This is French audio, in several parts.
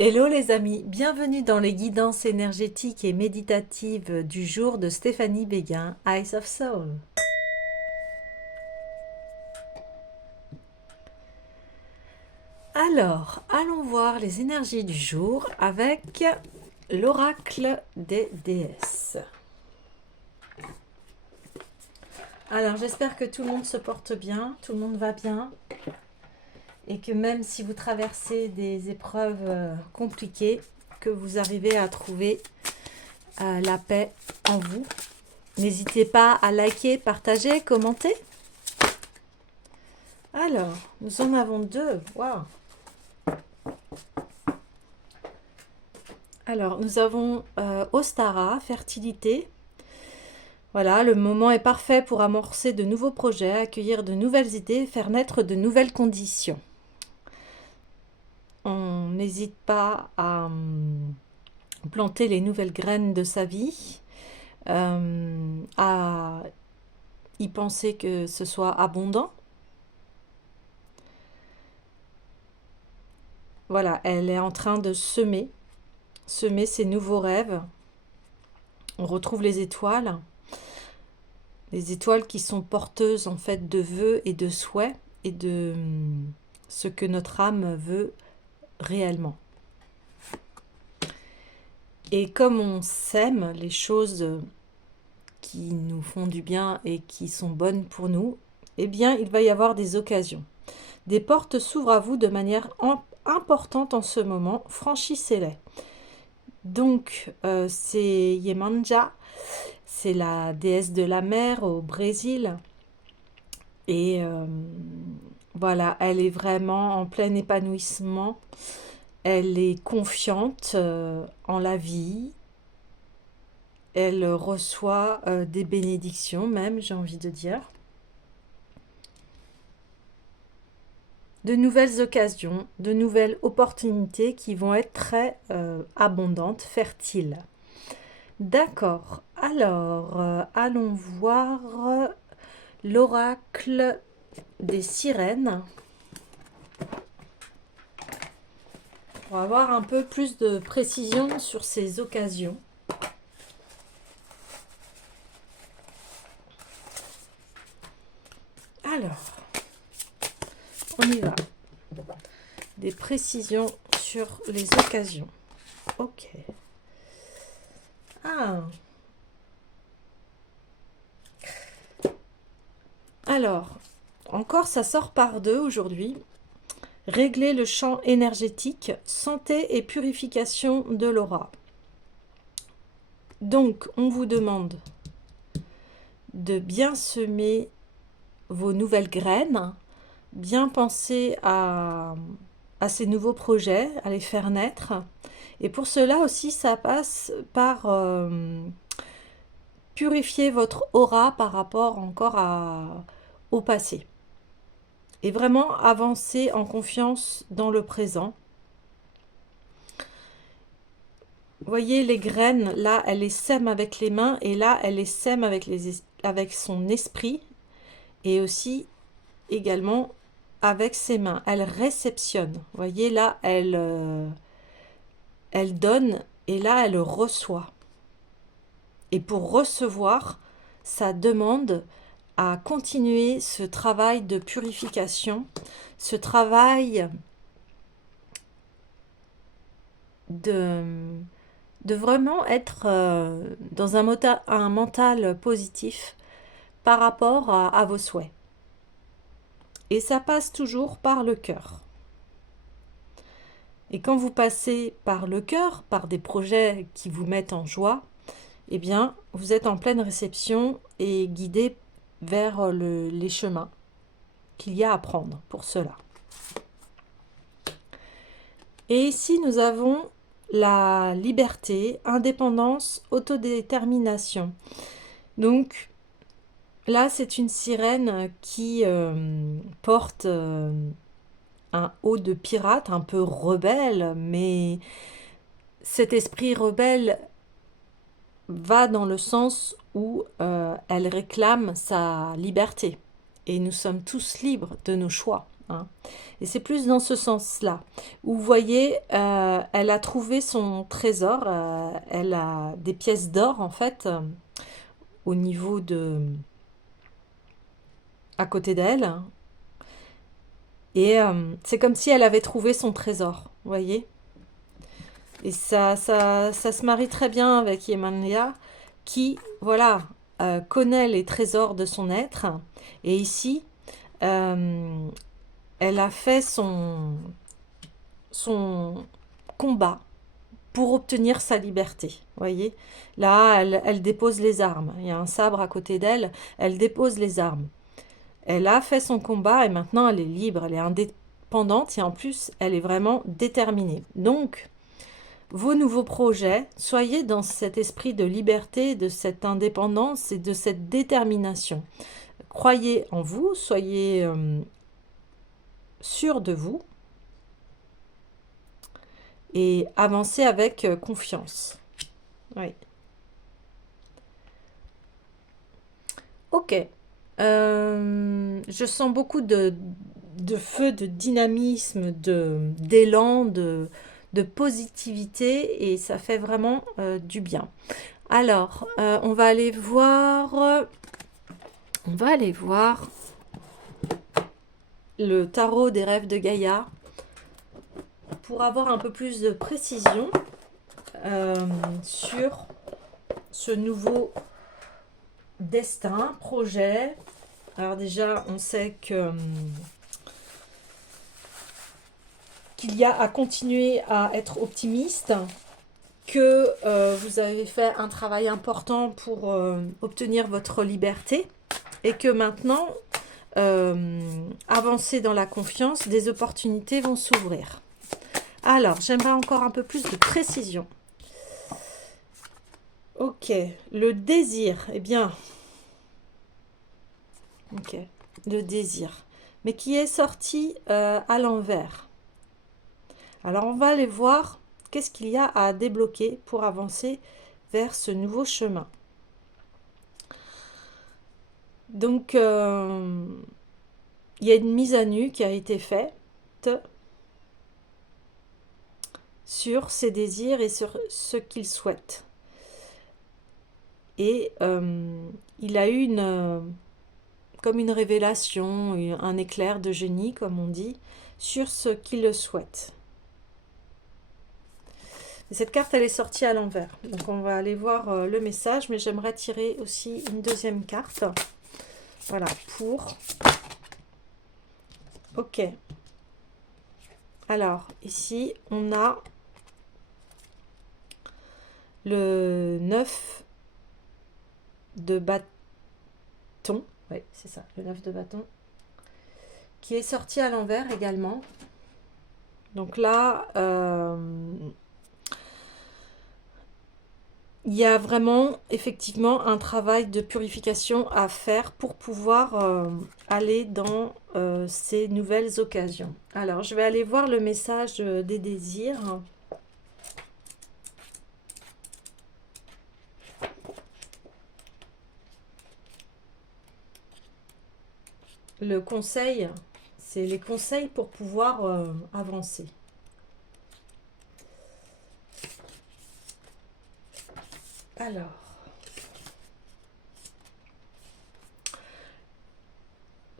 Hello les amis, bienvenue dans les guidances énergétiques et méditatives du jour de Stéphanie Béguin, Eyes of Soul. Alors, allons voir les énergies du jour avec l'oracle des déesses. Alors, j'espère que tout le monde se porte bien, tout le monde va bien, et que même si vous traversez des épreuves compliquées, que vous arrivez à trouver la paix en vous. N'hésitez pas à liker, partager, commenter. Alors, nous en avons deux. Waouh! Alors, nous avons Ostara, fertilité. Voilà, le moment est parfait pour amorcer de nouveaux projets, accueillir de nouvelles idées, faire naître de nouvelles conditions. On n'hésite pas à planter les nouvelles graines de sa vie, à y penser que ce soit abondant. Voilà, elle est en train de semer ses nouveaux rêves. On retrouve les étoiles qui sont porteuses en fait de vœux et de souhaits et de ce que notre âme veut réellement. Et comme on sème les choses qui nous font du bien et qui sont bonnes pour nous, eh bien il va y avoir des occasions. Des portes s'ouvrent à vous de manière importante en ce moment, franchissez-les. Donc c'est Yemanja, c'est la déesse de la mer au Brésil. Et voilà, elle est vraiment en plein épanouissement. Elle est confiante en la vie. Elle reçoit des bénédictions même, j'ai envie de dire. De nouvelles occasions, de nouvelles opportunités qui vont être très abondantes, fertiles. D'accord, alors allons voir l'oracle des sirènes. Pour avoir un peu plus de précision sur ces occasions. Alors, on y va. Des précisions sur les occasions. Ok. Ah. Alors, encore ça sort par deux aujourd'hui. Régler le champ énergétique, santé et purification de l'aura. Donc, on vous demande de bien semer vos nouvelles graines, bien penser à ces nouveaux projets, à les faire naître. Et pour cela aussi, ça passe par purifier votre aura par rapport encore au passé. Et vraiment avancer en confiance dans le présent. Vous voyez les graines, là, elle les sème avec les mains et là, elle les sème avec son esprit et aussi également avec ses mains. Elle réceptionne. Vous voyez là, elle donne et là, elle reçoit. Et pour recevoir, ça demande à continuer ce travail de purification, ce travail de vraiment être dans un mental positif par rapport à vos souhaits. Et ça passe toujours par le cœur. Et quand vous passez par le cœur, par des projets qui vous mettent en joie, eh bien, vous êtes en pleine réception et guidé vers les chemins qu'il y a à prendre pour cela. Et ici, nous avons la liberté, indépendance, autodétermination. Donc, là, c'est une sirène qui porte un haut de pirate, un peu rebelle, mais cet esprit rebelle va dans le sens où elle réclame sa liberté. Et nous sommes tous libres de nos choix. hein. Et c'est plus dans ce sens-là. Où vous voyez, elle a trouvé son trésor. Elle a des pièces d'or, en fait, au niveau de... à côté d'elle. Et c'est comme si elle avait trouvé son trésor, vous voyez. Et ça se marie très bien avec Yemania, qui, voilà, connaît les trésors de son être. Et ici, elle a fait son combat pour obtenir sa liberté. Vous voyez, là, elle dépose les armes. Il y a un sabre à côté d'elle. Elle dépose les armes. Elle a fait son combat et maintenant elle est libre, elle est indépendante et en plus, elle est vraiment déterminée. Donc, vos nouveaux projets, soyez dans cet esprit de liberté, de cette indépendance et de cette détermination. Croyez en vous, soyez sûr de vous et avancez avec confiance. Oui. Ok. Je sens beaucoup de feu, de dynamisme, d'élan, de positivité et ça fait vraiment du bien. Alors, on va aller voir le tarot des rêves de Gaïa pour avoir un peu plus de précision sur ce nouveau destin, projet. Alors déjà, on sait que qu'il y a à continuer à être optimiste, que vous avez fait un travail important pour obtenir votre liberté et que maintenant, avancez dans la confiance, des opportunités vont s'ouvrir. Alors, j'aimerais encore un peu plus de précision. Ok, le désir, eh bien, ok, le désir, mais qui est sorti à l'envers. Alors, on va aller voir qu'est-ce qu'il y a à débloquer pour avancer vers ce nouveau chemin. Donc, il y a une mise à nu qui a été faite sur ses désirs et sur ce qu'il souhaite. Et il a eu comme une révélation, un éclair de génie, comme on dit, sur ce qu'il le souhaite. Et cette carte, elle est sortie à l'envers. Donc, on va aller voir le message, mais j'aimerais tirer aussi une deuxième carte. Voilà, pour... Ok. Alors, ici, on a le 9 de bâton. Oui, c'est ça, le 9 de bâton. Qui est sorti à l'envers également. Donc là, il y a vraiment effectivement un travail de purification à faire pour pouvoir aller dans ces nouvelles occasions. Alors, je vais aller voir le message des désirs. Le conseil, c'est les conseils pour pouvoir avancer. Alors,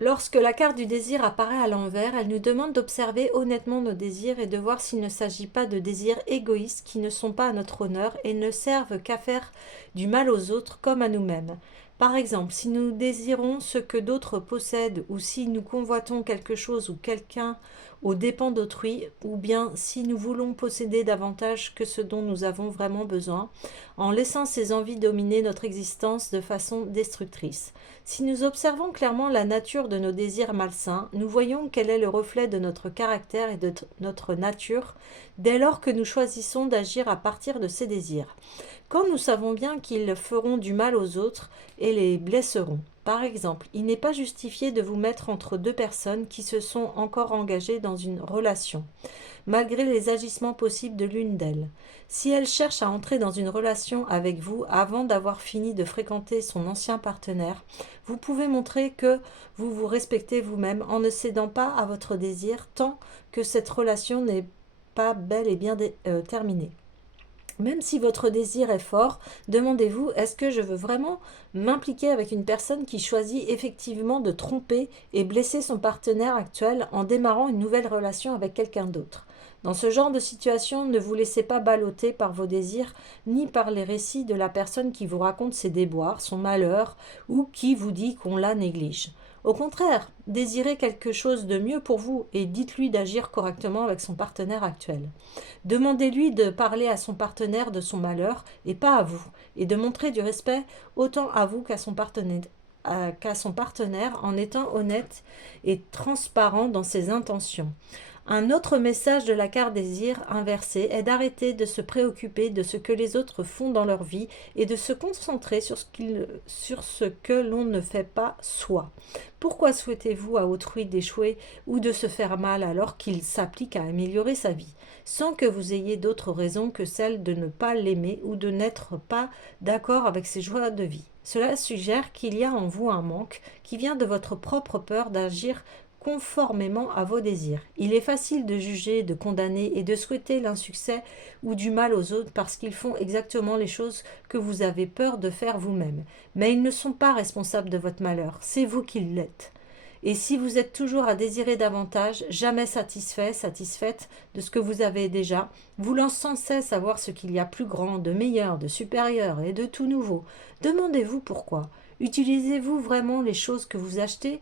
lorsque la carte du désir apparaît à l'envers, elle nous demande d'observer honnêtement nos désirs et de voir s'il ne s'agit pas de désirs égoïstes qui ne sont pas à notre honneur et ne servent qu'à faire du mal aux autres comme à nous-mêmes. Par exemple, si nous désirons ce que d'autres possèdent ou si nous convoitons quelque chose ou quelqu'un aux dépens d'autrui, ou bien si nous voulons posséder davantage que ce dont nous avons vraiment besoin, en laissant ces envies dominer notre existence de façon destructrice. Si nous observons clairement la nature de nos désirs malsains, nous voyons quel est le reflet de notre caractère et de notre nature dès lors que nous choisissons d'agir à partir de ces désirs. Quand nous savons bien qu'ils feront du mal aux autres et les blesseront. Par exemple, il n'est pas justifié de vous mettre entre deux personnes qui se sont encore engagées dans une relation, malgré les agissements possibles de l'une d'elles. Si elle cherche à entrer dans une relation avec vous avant d'avoir fini de fréquenter son ancien partenaire, vous pouvez montrer que vous vous respectez vous-même en ne cédant pas à votre désir tant que cette relation n'est pas bel et bien terminée. Même si votre désir est fort, demandez-vous, est-ce que je veux vraiment m'impliquer avec une personne qui choisit effectivement de tromper et blesser son partenaire actuel en démarrant une nouvelle relation avec quelqu'un d'autre? Dans ce genre de situation, ne vous laissez pas balloter par vos désirs ni par les récits de la personne qui vous raconte ses déboires, son malheur ou qui vous dit qu'on la néglige. Au contraire, désirez quelque chose de mieux pour vous et dites-lui d'agir correctement avec son partenaire actuel. Demandez-lui de parler à son partenaire de son malheur et pas à vous, et de montrer du respect autant à vous qu'à son partenaire en étant honnête et transparent dans ses intentions. Un autre message de la carte désir inversée est d'arrêter de se préoccuper de ce que les autres font dans leur vie et de se concentrer sur ce que l'on ne fait pas soi. Pourquoi souhaitez-vous à autrui d'échouer ou de se faire mal alors qu'il s'applique à améliorer sa vie, sans que vous ayez d'autres raisons que celle de ne pas l'aimer ou de n'être pas d'accord avec ses joies de vie? Cela suggère qu'il y a en vous un manque qui vient de votre propre peur d'agir conformément à vos désirs. Il est facile de juger, de condamner et de souhaiter l'insuccès ou du mal aux autres parce qu'ils font exactement les choses que vous avez peur de faire vous-même. Mais ils ne sont pas responsables de votre malheur, c'est vous qui l'êtes. Et si vous êtes toujours à désirer davantage, jamais satisfaite de ce que vous avez déjà, voulant sans cesse savoir ce qu'il y a plus grand, de meilleur, de supérieur et de tout nouveau, demandez-vous pourquoi. Utilisez-vous vraiment les choses que vous achetez?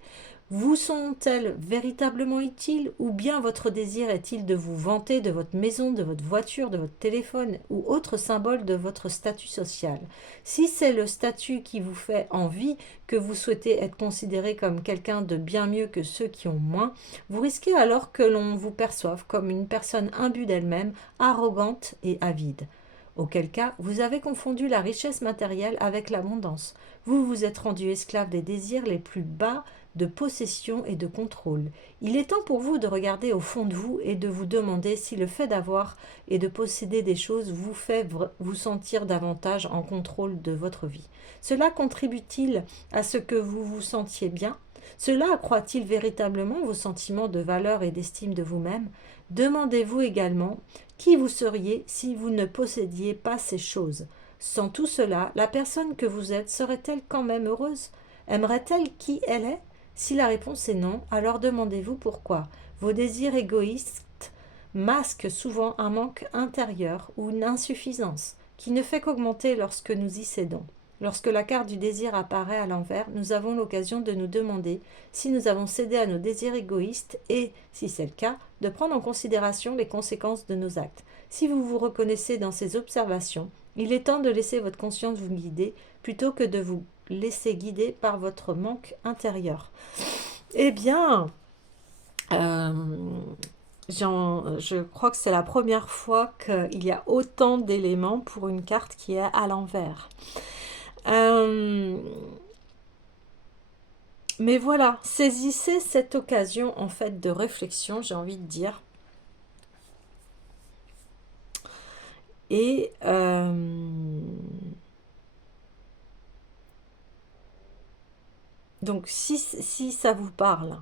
Vous sont-elles véritablement utiles ou bien votre désir est-il de vous vanter de votre maison, de votre voiture, de votre téléphone ou autre symbole de votre statut social? Si c'est le statut qui vous fait envie, que vous souhaitez être considéré comme quelqu'un de bien mieux que ceux qui ont moins, vous risquez alors que l'on vous perçoive comme une personne imbue d'elle-même, arrogante et avide. Auquel cas, vous avez confondu la richesse matérielle avec l'abondance. Vous vous êtes rendu esclave des désirs les plus bas de possession et de contrôle. Il est temps pour vous de regarder au fond de vous et de vous demander si le fait d'avoir et de posséder des choses vous fait vous sentir davantage en contrôle de votre vie. Cela contribue-t-il à ce que vous vous sentiez bien? Cela accroît-il véritablement vos sentiments de valeur et d'estime de vous-même? Demandez-vous également qui vous seriez si vous ne possédiez pas ces choses. Sans tout cela, la personne que vous êtes serait-elle quand même heureuse? Aimerait-elle qui elle est? Si la réponse est non, alors demandez-vous pourquoi. Vos désirs égoïstes masquent souvent un manque intérieur ou une insuffisance qui ne fait qu'augmenter lorsque nous y cédons. Lorsque la carte du désir apparaît à l'envers, nous avons l'occasion de nous demander si nous avons cédé à nos désirs égoïstes et, si c'est le cas, de prendre en considération les conséquences de nos actes. Si vous vous reconnaissez dans ces observations, il est temps de laisser votre conscience vous guider plutôt que de vous laisser guider par votre manque intérieur. Eh bien, je crois que c'est la première fois qu'il y a autant d'éléments pour une carte qui est à l'envers. Mais voilà, saisissez cette occasion en fait de réflexion, j'ai envie de dire. Et donc si ça vous parle,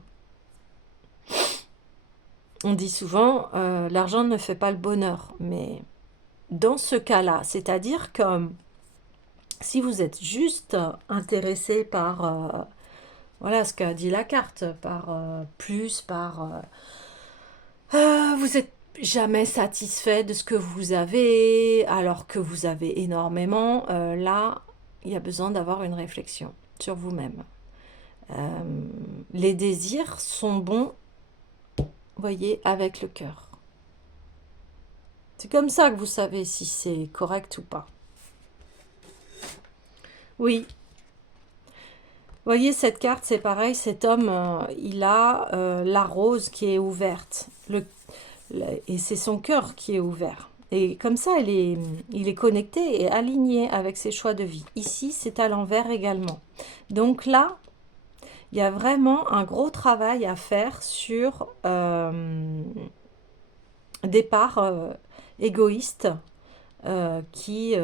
on dit souvent l'argent ne fait pas le bonheur, mais dans ce cas-là, c'est-à-dire que si vous êtes juste intéressé par voilà ce qu'a dit la carte, par vous êtes jamais satisfait de ce que vous avez alors que vous avez énormément, là il y a besoin d'avoir une réflexion sur vous-même. Les désirs sont bons, voyez, avec le cœur. C'est comme ça que vous savez si c'est correct ou pas. Oui. Voyez, cette carte, c'est pareil, cet homme, il a la rose qui est ouverte. Et c'est son cœur qui est ouvert. Et comme ça, il est connecté et aligné avec ses choix de vie. Ici, c'est à l'envers également. Donc là, Il y a vraiment un gros travail à faire sur des parts égoïstes qui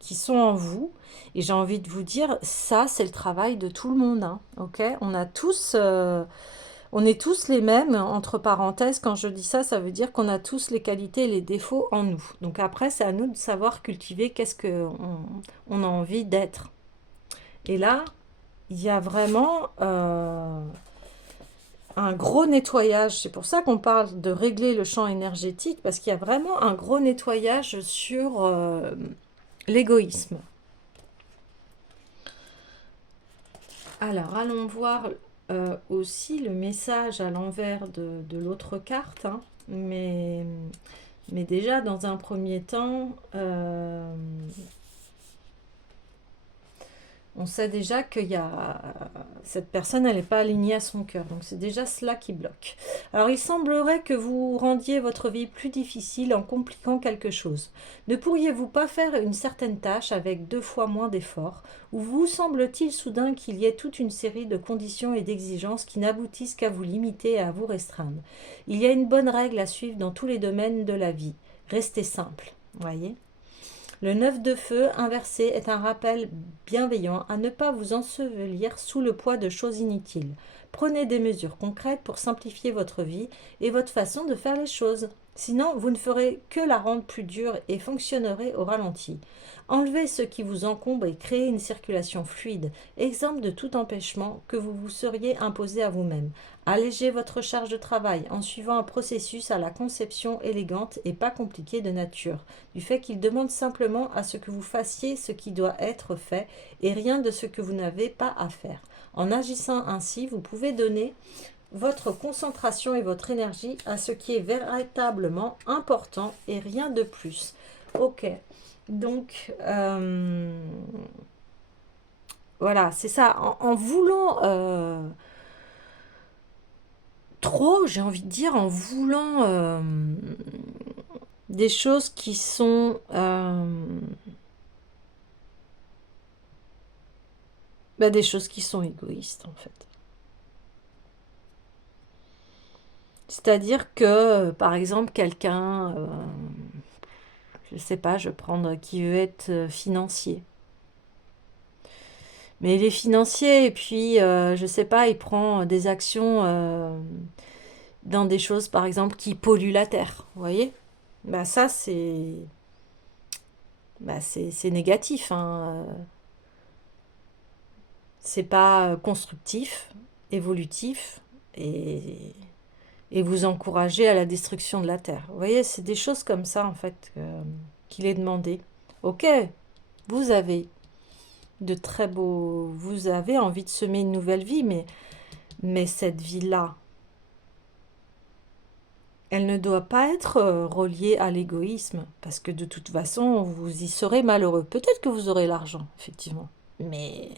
sont en vous. Et j'ai envie de vous dire, ça, c'est le travail de tout le monde. Hein, ok, on a tous, on est tous les mêmes. Entre parenthèses, quand je dis ça, ça veut dire qu'on a tous les qualités et les défauts en nous. Donc après, c'est à nous de savoir cultiver qu'est-ce que on a envie d'être. Et là, il y a vraiment un gros nettoyage. C'est pour ça qu'on parle de régler le champ énergétique, parce qu'il y a vraiment un gros nettoyage sur l'égoïsme. Alors, allons voir aussi le message à l'envers de l'autre carte. Hein. Mais déjà, dans un premier temps, on sait déjà que cette personne, elle n'est pas alignée à son cœur. Donc c'est déjà cela qui bloque. Alors il semblerait que vous rendiez votre vie plus difficile en compliquant quelque chose. Ne pourriez-vous pas faire une certaine tâche avec 2 fois moins d'efforts? Ou vous semble-t-il soudain qu'il y ait toute une série de conditions et d'exigences qui n'aboutissent qu'à vous limiter et à vous restreindre? Il y a une bonne règle à suivre dans tous les domaines de la vie. Restez simple. Voyez ? Le 9 de feu inversé est un rappel bienveillant à ne pas vous ensevelir sous le poids de choses inutiles. Prenez des mesures concrètes pour simplifier votre vie et votre façon de faire les choses. Sinon, vous ne ferez que la rendre plus dure et fonctionnerez au ralenti. Enlevez ce qui vous encombre et créez une circulation fluide, exempte de tout empêchement que vous vous seriez imposé à vous-même. Allégez votre charge de travail en suivant un processus à la conception élégante et pas compliqué de nature, du fait qu'il demande simplement à ce que vous fassiez ce qui doit être fait et rien de ce que vous n'avez pas à faire. En agissant ainsi, vous pouvez donner votre concentration et votre énergie à ce qui est véritablement important et rien de plus. Ok, donc voilà, c'est ça. En voulant trop, j'ai envie de dire, en voulant des choses qui sont des choses qui sont égoïstes en fait. C'est-à-dire que, par exemple, quelqu'un, je sais pas, je vais prendre qui veut être financier. Mais il est financier et puis, je sais pas, il prend des actions dans des choses, par exemple, qui polluent la terre. Vous voyez? Bah ça, c'est négatif. Hein. C'est pas constructif, évolutif et vous encouragez à la destruction de la terre. Vous voyez, c'est des choses comme ça, en fait, qu'il est demandé. Ok, vous avez vous avez envie de semer une nouvelle vie, mais cette vie-là, elle ne doit pas être reliée à l'égoïsme, parce que de toute façon, vous y serez malheureux. Peut-être que vous aurez l'argent, effectivement, mais...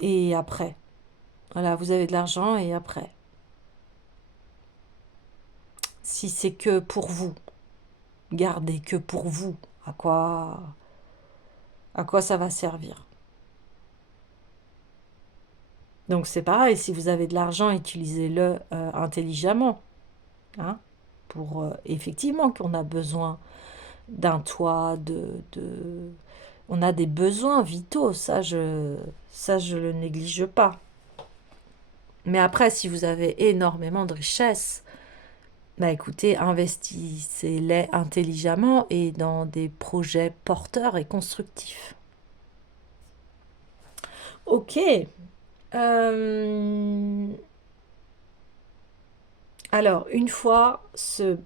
Et après, voilà, vous avez de l'argent et après, si c'est que pour vous, gardez que pour vous, à quoi ça va servir? Donc c'est pareil, si vous avez de l'argent, utilisez-le intelligemment. Hein, pour effectivement qu'on a besoin d'un toit, on a des besoins vitaux, ça je le néglige pas. Mais après, si vous avez énormément de richesses, bah écoutez, investissez-les intelligemment et dans des projets porteurs et constructifs. Ok. Alors, une fois ce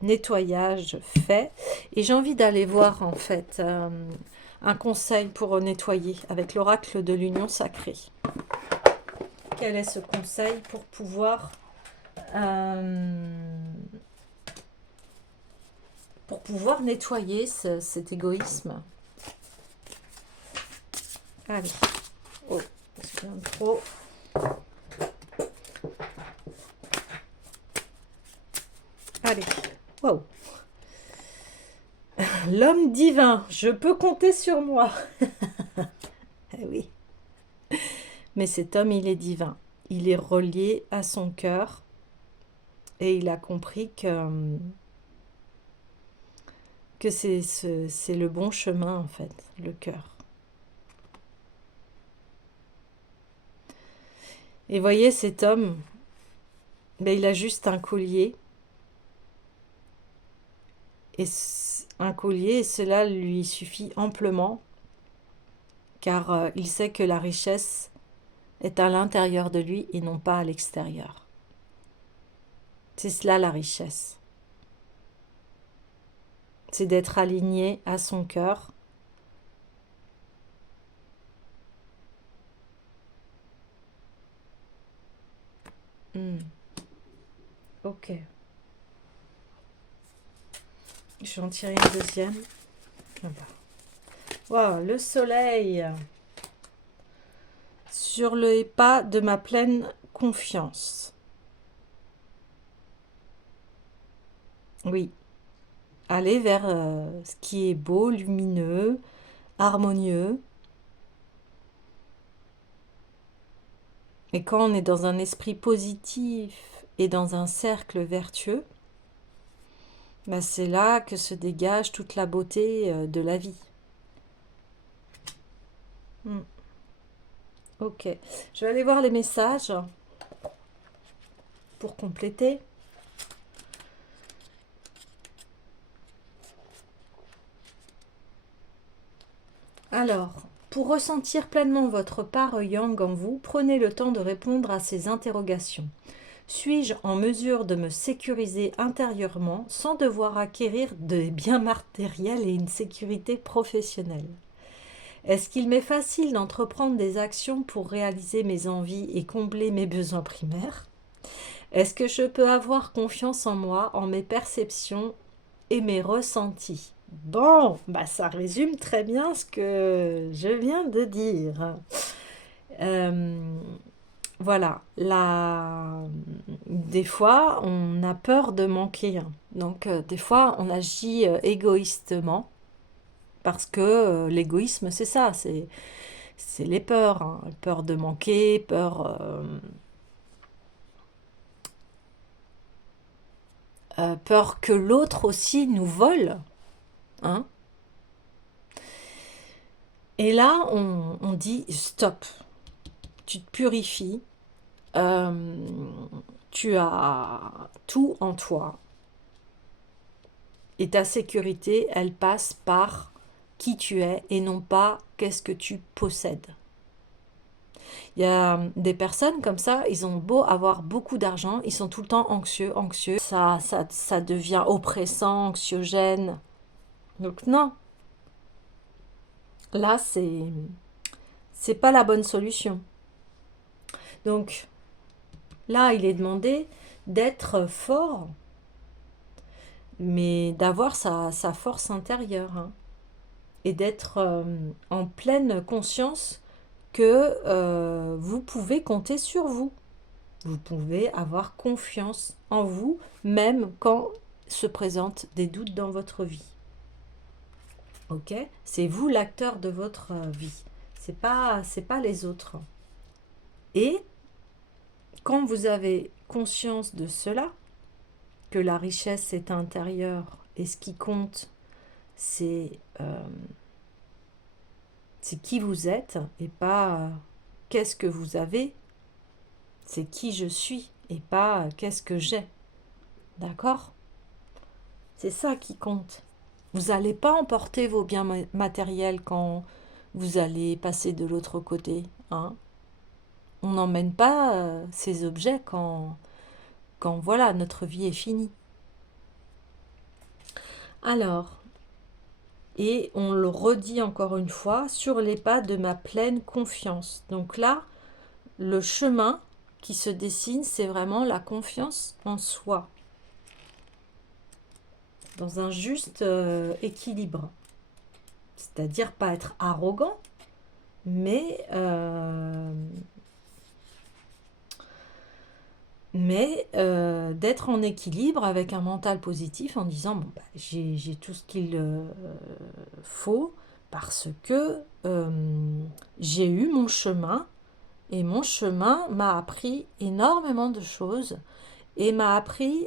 nettoyage fait, et j'ai envie d'aller voir en fait un conseil pour nettoyer avec l'oracle de l'union sacrée. Quel est ce conseil pour pouvoir nettoyer cet égoïsme? Allez. Oh, c'est un trop. Allez. Wow. L'homme divin, je peux compter sur moi. Eh oui. Mais cet homme, il est divin. Il est relié à son cœur et il a compris que c'est le bon chemin, en fait, le cœur. Et voyez, cet homme, ben, il a juste un collier. Un collier, et cela lui suffit amplement, car il sait que la richesse est à l'intérieur de lui et non pas à l'extérieur. C'est cela la richesse. C'est d'être aligné à son cœur. Ok. Je vais en tirer une deuxième. Wow, le soleil sur le pas de ma pleine confiance. Oui, aller vers ce qui est beau, lumineux, harmonieux. Et quand on est dans un esprit positif et dans un cercle vertueux, ben c'est là que se dégage toute la beauté de la vie. Ok, je vais aller voir les messages pour compléter. Alors, pour ressentir pleinement votre part yang en vous, prenez le temps de répondre à ces interrogations. Suis-je en mesure de me sécuriser intérieurement sans devoir acquérir des biens matériels et une sécurité professionnelle? Est-ce qu'il m'est facile d'entreprendre des actions pour réaliser mes envies et combler mes besoins primaires? Est-ce que je peux avoir confiance en moi, en mes perceptions et mes ressentis? Bon, bah ça résume très bien ce que je viens de dire. Voilà, des fois, on a peur de manquer. Donc, des fois, on agit égoïstement parce que l'égoïsme, c'est ça, c'est les peurs. Hein. Peur de manquer, peur que l'autre aussi nous vole. Hein. Et là, on dit stop, tu te purifies, tu as tout en toi. Et ta sécurité, elle passe par qui tu es et non pas qu'est-ce que tu possèdes. Il y a des personnes comme ça, ils ont beau avoir beaucoup d'argent, ils sont tout le temps anxieux. Ça devient oppressant, anxiogène. Donc non, là, c'est pas la bonne solution. Donc là, il est demandé d'être fort, mais d'avoir sa force intérieure. Hein, et d'être en pleine conscience que vous pouvez compter sur vous. Vous pouvez avoir confiance en vous, même quand se présentent des doutes dans votre vie. Ok? C'est vous l'acteur de votre vie. C'est pas les autres. Et quand vous avez conscience de cela, que la richesse est intérieure et ce qui compte, c'est qui vous êtes et pas qu'est-ce que vous avez, c'est qui je suis et pas qu'est-ce que j'ai. D'accord? C'est ça qui compte. Vous n'allez pas emporter vos biens matériels quand vous allez passer de l'autre côté. Hein. On n'emmène pas ces objets quand voilà, notre vie est finie. Alors, et on le redit encore une fois, sur les pas de ma pleine confiance. Donc là, le chemin qui se dessine, c'est vraiment la confiance en soi, dans un juste équilibre. C'est-à-dire pas être arrogant, mais d'être en équilibre avec un mental positif en disant bon, bah, j'ai tout ce qu'il faut parce que j'ai eu mon chemin Et mon chemin m'a appris énormément de choses et m'a appris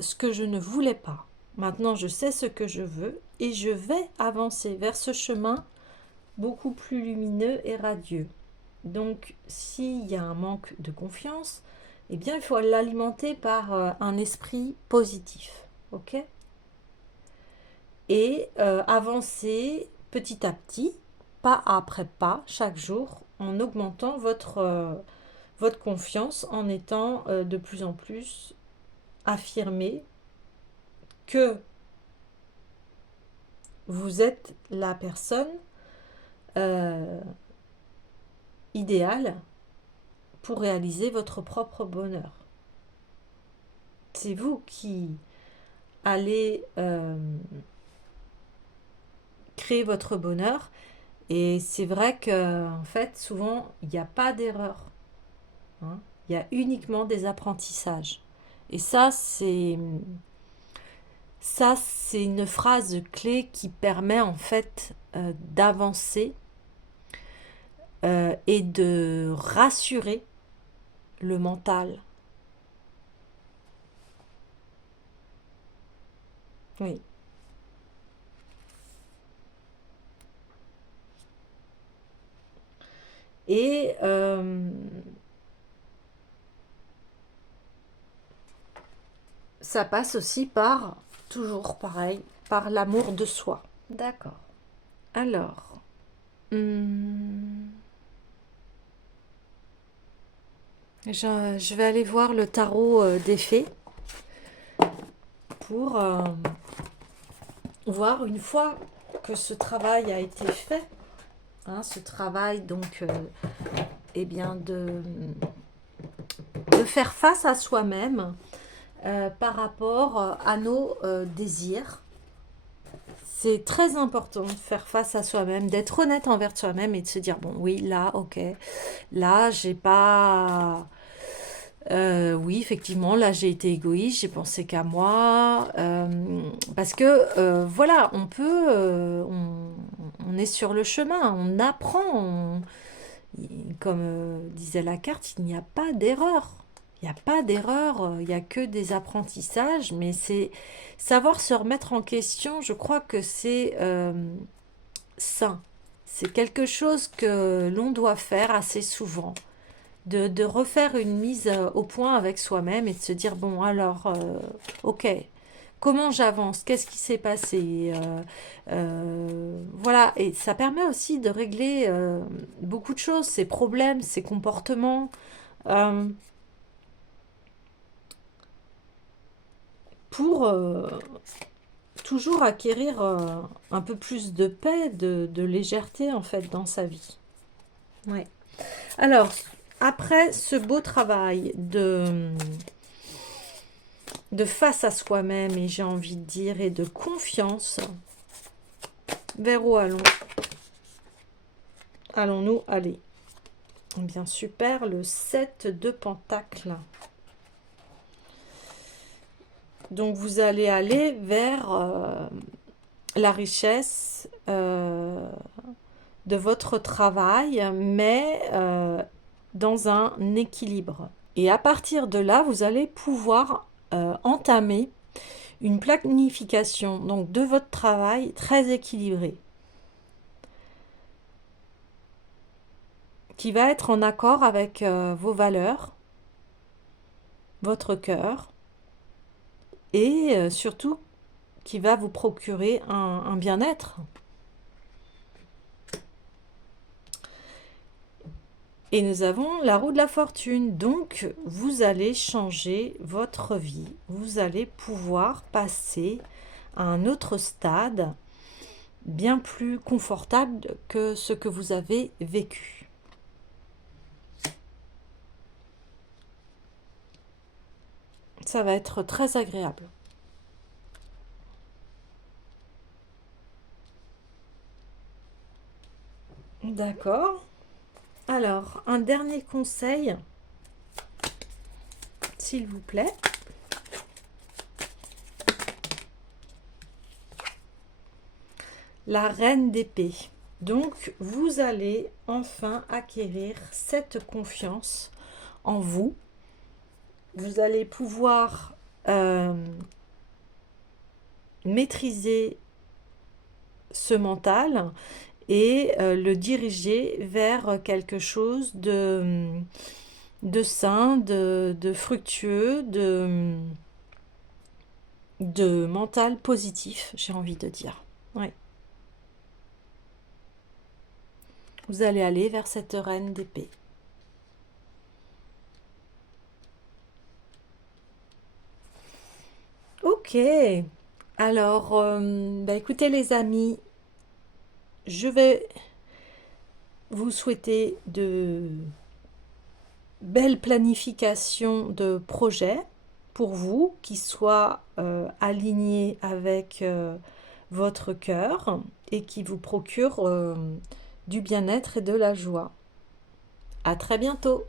ce que je ne voulais pas. Maintenant, je sais ce que je veux et je vais avancer vers ce chemin beaucoup plus lumineux et radieux. Donc, s'il y a un manque de confiance, eh bien, il faut l'alimenter par un esprit positif. Ok? Et avancer petit à petit, pas après pas, chaque jour, en augmentant votre confiance, en étant de plus en plus affirmé que vous êtes la personne euh, idéale pour réaliser votre propre bonheur. C'est vous qui allez créer votre bonheur. Et c'est vrai que en fait, souvent, il n'y a pas d'erreur, hein. Il y a uniquement des apprentissages. Et ça, c'est une phrase clé qui permet en fait d'avancer et de rassurer le mental. Oui. Et ça passe aussi par, toujours pareil, par l'amour de soi. D'accord. Alors, je vais aller voir le tarot des fées pour voir une fois que ce travail a été fait, hein, ce travail donc eh bien de faire face à soi-même par rapport à nos désirs. C'est très important de faire face à soi-même, d'être honnête envers soi-même et de se dire, bon, oui, là, ok, là, j'ai pas... oui, effectivement, là, j'ai été égoïste, j'ai pensé qu'à moi. Parce que, voilà, on est sur le chemin, on apprend. Comme disait la carte, il n'y a pas d'erreur. Il n'y a pas d'erreur, il n'y a que des apprentissages, mais c'est savoir se remettre en question, je crois que c'est sain. C'est quelque chose que l'on doit faire assez souvent, de refaire une mise au point avec soi-même et de se dire, bon, alors, ok, comment j'avance, qu'est-ce qui s'est passé, voilà, et ça permet aussi de régler beaucoup de choses, ses problèmes, ses comportements, euh, pour toujours acquérir un peu plus de paix, de légèreté en fait dans sa vie. Ouais. Alors, après ce beau travail de face à soi-même et j'ai envie de dire et de confiance, vers où allons-nous aller? Eh bien super, le 7 de Pentacle. Donc vous allez aller vers la richesse de votre travail, mais dans un équilibre. Et à partir de là, vous allez pouvoir entamer une planification donc de votre travail très équilibrée, qui va être en accord avec vos valeurs, votre cœur, et surtout qui va vous procurer un bien-être. Et nous avons la roue de la fortune. Donc, vous allez changer votre vie. Vous allez pouvoir passer à un autre stade bien plus confortable que ce que vous avez vécu. Ça va être très agréable. D'accord. Alors, un dernier conseil, s'il vous plaît. La reine d'épée. Donc, vous allez enfin acquérir cette confiance en vous. Vous allez pouvoir maîtriser ce mental et le diriger vers quelque chose de sain, de fructueux, de mental positif, j'ai envie de dire. Oui. Vous allez aller vers cette reine d'épée. Ok. Alors, écoutez les amis, je vais vous souhaiter de belles planifications de projets pour vous qui soient alignés avec votre cœur et qui vous procurent du bien-être et de la joie. À très bientôt!